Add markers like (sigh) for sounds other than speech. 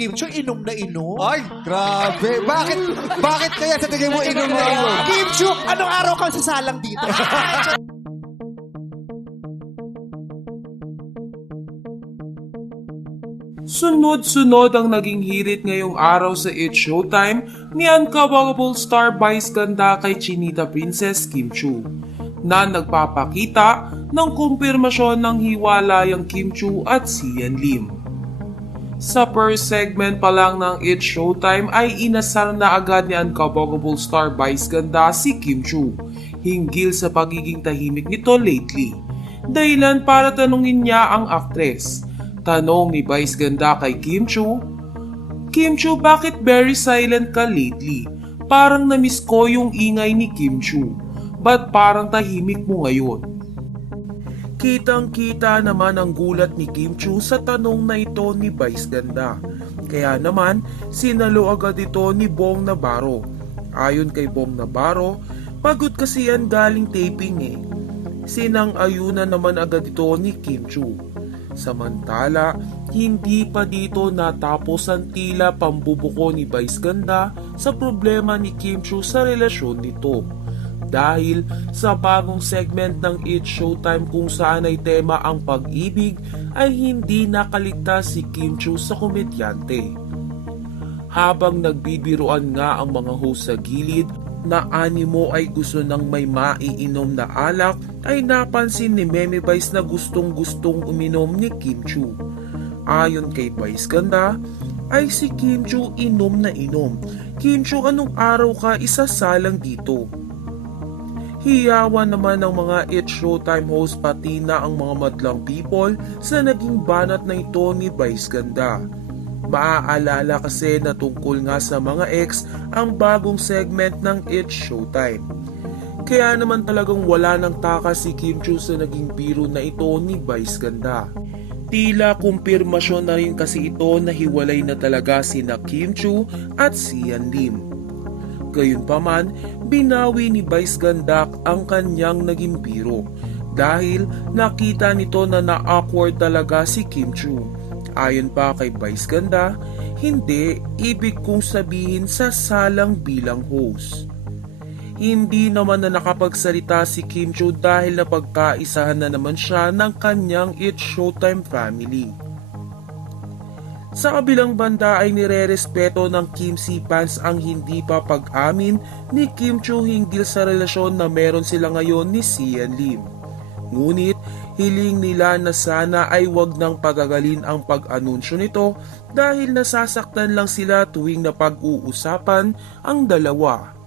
Kim Chu, inom na inom. Ay, grabe. Bakit, bakit kaya sa tingin mo inom na inom? Kim Chu, anong araw kang sasalang dito? (laughs) Sunod-sunod ang naging hirit ngayong araw sa It's Showtime ni Uncoverable Star Vice Ganda kay Chinita Princess Kim Chu na nagpapakita ng kumpirmasyon ng hiwalayang Kim Chu at Sian Lim. Sa first segment pa lang ng It's Showtime ay inasal na agad ni Uncoverable Star Vice Ganda si Kim Chu hinggil sa pagiging tahimik nito lately. Dahilan para tanungin niya ang aktres. Tanong ni Vice Ganda kay Kim Chu, Kim Chu, bakit very silent ka lately? Parang namiss ko yung ingay ni Kim Chu. Ba't parang tahimik mo ngayon? Kitang-kita naman ang gulat ni Kim Chu sa tanong na ito ni Vice Ganda. Kaya naman, sinalo agad ito ni Bong Navarro. Ayon kay Bong Navarro, pagod kasi yan galing taping eh. Sinang-ayunan naman agad ito ni Kim Chu. Samantala, hindi pa dito natapos ang tila pambubuko ni Vice Ganda sa problema ni Kim Chu sa relasyon nito. Dahil sa bagong segment ng It's Showtime kung saan ay tema ang pag-ibig ay hindi nakaligtas si Kim Chu sa komedyante. Habang nagbibiruan nga ang mga host sa gilid na animo ay gusto ng may maiinom na alak ay napansin ni Meme Vice na gustong gustong uminom ni Kim Chu. Ayon kay Vice Ganda, ay si Kim Chu inom na inom. Kim Chu anong araw ka isasalang dito? Hiyawan naman ng mga It Showtime host pati na ang mga madlang people sa naging banat na ito ni Vice Ganda. Maaalala kasi na tungkol nga sa mga ex ang bagong segment ng It's Showtime. Kaya naman talagang wala nang taka si Kim Chu sa naging biro na ito ni Vice Ganda. Tila kumpirmasyon na rin kasi ito na hiwalay na talaga sina Kim Chu at Sian Lim. Gayunpaman, binawi ni Vice Gandak ang kanyang naging biro dahil nakita nito na na-awkward talaga si Kim Chu. Ayon pa kay Vice Ganda, hindi ibig kong sabihin sa salang bilang host. Hindi naman na nakapagsalita si Kim Chu dahil napagkaisahan na naman siya ng kanyang It's Showtime family. Sa kabilang banda ay nirerespeto ng Kim C fans ang hindi pa pag-amin ni Kim Chu hinggil sa relasyon na meron sila ngayon ni Sian Lim. Ngunit hiling nila na sana ay wag nang pagagalin ang pag-anunsyo nito dahil nasasaktan lang sila tuwing napag-uusapan ang dalawa.